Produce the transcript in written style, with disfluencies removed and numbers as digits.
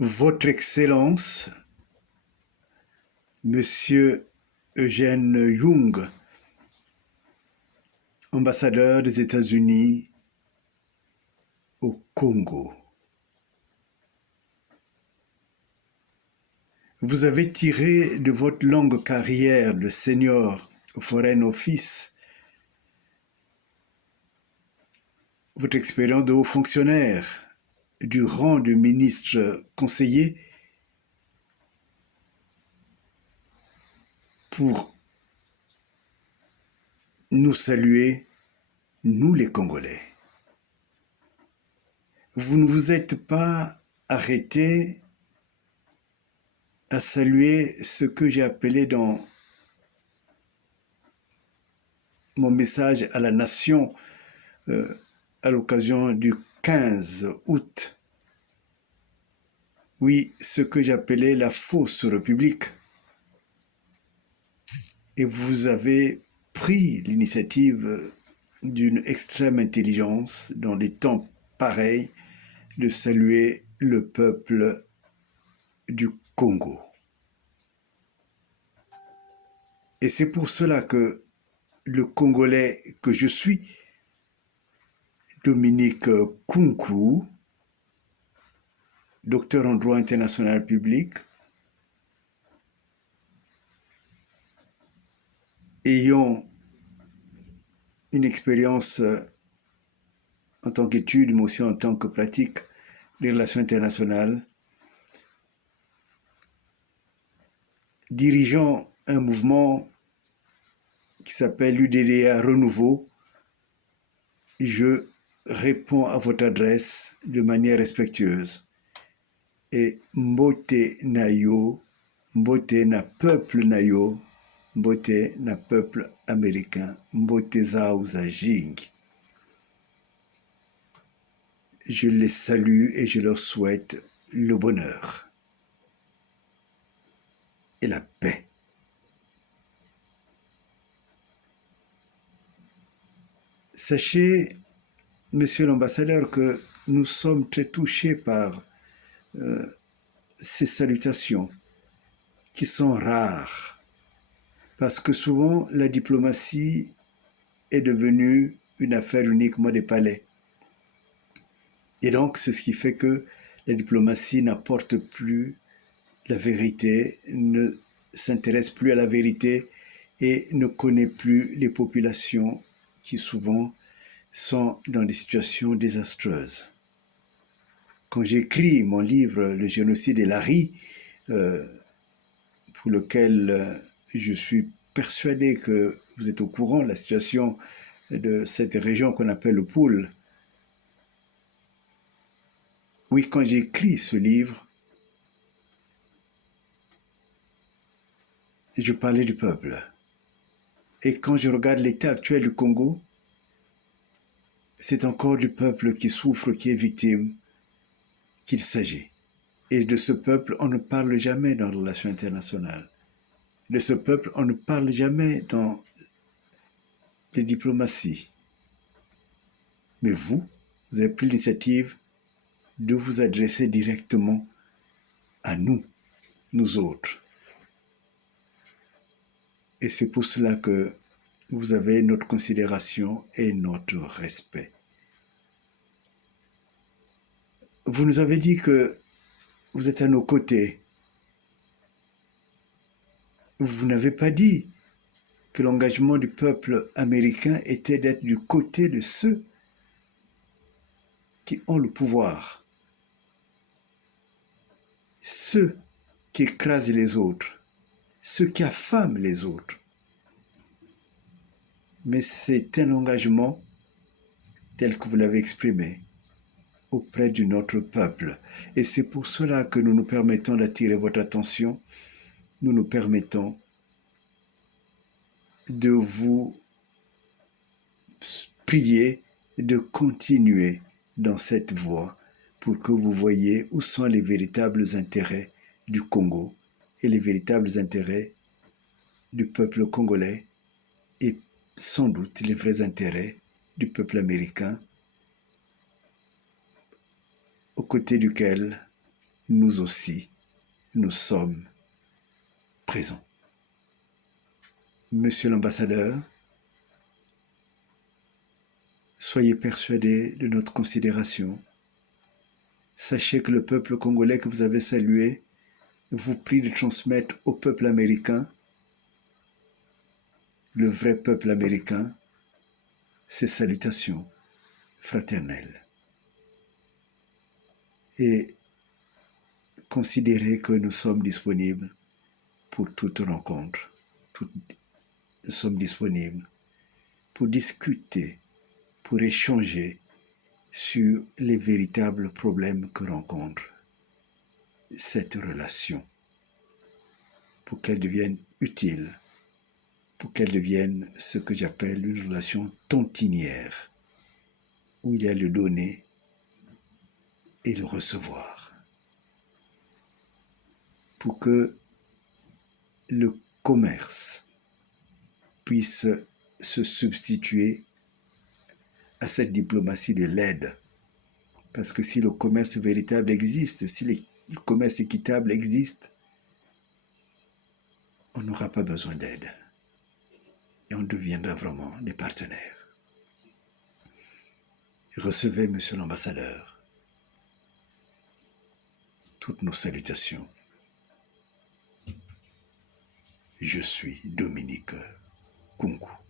Votre Excellence, Monsieur Eugène Young, ambassadeur des États-Unis au Congo. Vous avez tiré de votre longue carrière de senior Foreign Office votre expérience de haut fonctionnaire du rang de ministre conseiller pour nous saluer, nous les Congolais. Vous ne vous êtes pas arrêté à saluer ce que j'ai appelé dans mon message à la nation à l'occasion du 15 août. Oui, ce que j'appelais la fausse république. Et vous avez pris l'initiative d'une extrême intelligence dans des temps pareils de saluer le peuple du Congo. Et c'est pour cela que le Congolais que je suis, Dominique Kunku, docteur en droit international public, ayant une expérience en tant qu'étude, mais aussi en tant que pratique des relations internationales, dirigeant un mouvement qui s'appelle l'UDDA Renouveau, je réponds à votre adresse de manière respectueuse. Et Mbote Nayo, Mbote na peuple Nayo, Mbote na peuple américain, Mbote Zaouza Jing. Je les salue et je leur souhaite le bonheur et la paix. Sachez, monsieur l'ambassadeur, que nous sommes très touchés par ces salutations qui sont rares, parce que souvent la diplomatie est devenue une affaire uniquement des palais. Et donc c'est ce qui fait que la diplomatie n'apporte plus la vérité, ne s'intéresse plus à la vérité et ne connaît plus les populations qui souvent sont dans des situations désastreuses. Quand j'écris mon livre « Le génocide et l'Ari », pour lequel je suis persuadé que vous êtes au courant de la situation de cette région qu'on appelle le Poul. Oui, quand j'écris ce livre, je parlais du peuple. Et quand je regarde l'état actuel du Congo, c'est encore du peuple qui souffre, qui est victime, qu'il s'agit. Et de ce peuple, on ne parle jamais dans les relations internationales. De ce peuple, on ne parle jamais dans les diplomaties. Mais vous avez pris l'initiative de vous adresser directement à nous, nous autres. Et c'est pour cela que vous avez notre considération et notre respect. Vous nous avez dit que vous êtes à nos côtés. Vous n'avez pas dit que l'engagement du peuple américain était d'être du côté de ceux qui ont le pouvoir, ceux qui écrasent les autres, ceux qui affament les autres. Mais c'est un engagement tel que vous l'avez exprimé auprès de notre peuple. Et c'est pour cela que nous nous permettons d'attirer votre attention, nous nous permettons de vous prier de continuer dans cette voie pour que vous voyiez où sont les véritables intérêts du Congo et les véritables intérêts du peuple congolais et sans doute les vrais intérêts du peuple américain aux côtés duquel nous aussi, nous sommes présents. Monsieur l'ambassadeur, soyez persuadé de notre considération. Sachez que le peuple congolais que vous avez salué vous prie de transmettre au peuple américain, le vrai peuple américain, ses salutations fraternelles. Et considérez que nous sommes disponibles pour toute rencontre. Nous sommes disponibles pour discuter, pour échanger sur les véritables problèmes que rencontre cette relation, pour qu'elle devienne utile, pour qu'elle devienne ce que j'appelle une relation tontinière, où il y a le donner et le recevoir, pour que le commerce puisse se substituer à cette diplomatie de l'aide. Parce que si le commerce véritable existe, si le commerce équitable existe, on n'aura pas besoin d'aide. Et on deviendra vraiment des partenaires. Recevez, monsieur l'ambassadeur, toutes nos salutations. Je suis Dominique Kunku.